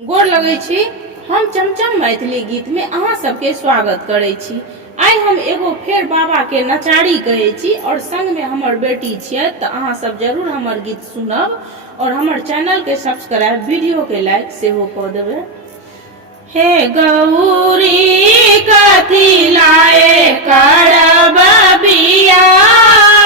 गोर लगै छी। हम चमचम मैथिली गीत में अहाँ सबके स्वागत करै छी। आई हम एगो फेर बाबा के नचारी कहै छी और संग में हमर बेटी छियै, तो अहाँ सब जरूर हमर गीत सुनब और हमर चैनल के सब्सक्राइब, वीडियो के लाइक सेहो कऽ देबै। हे गौरी कथी लाए करब बियाह,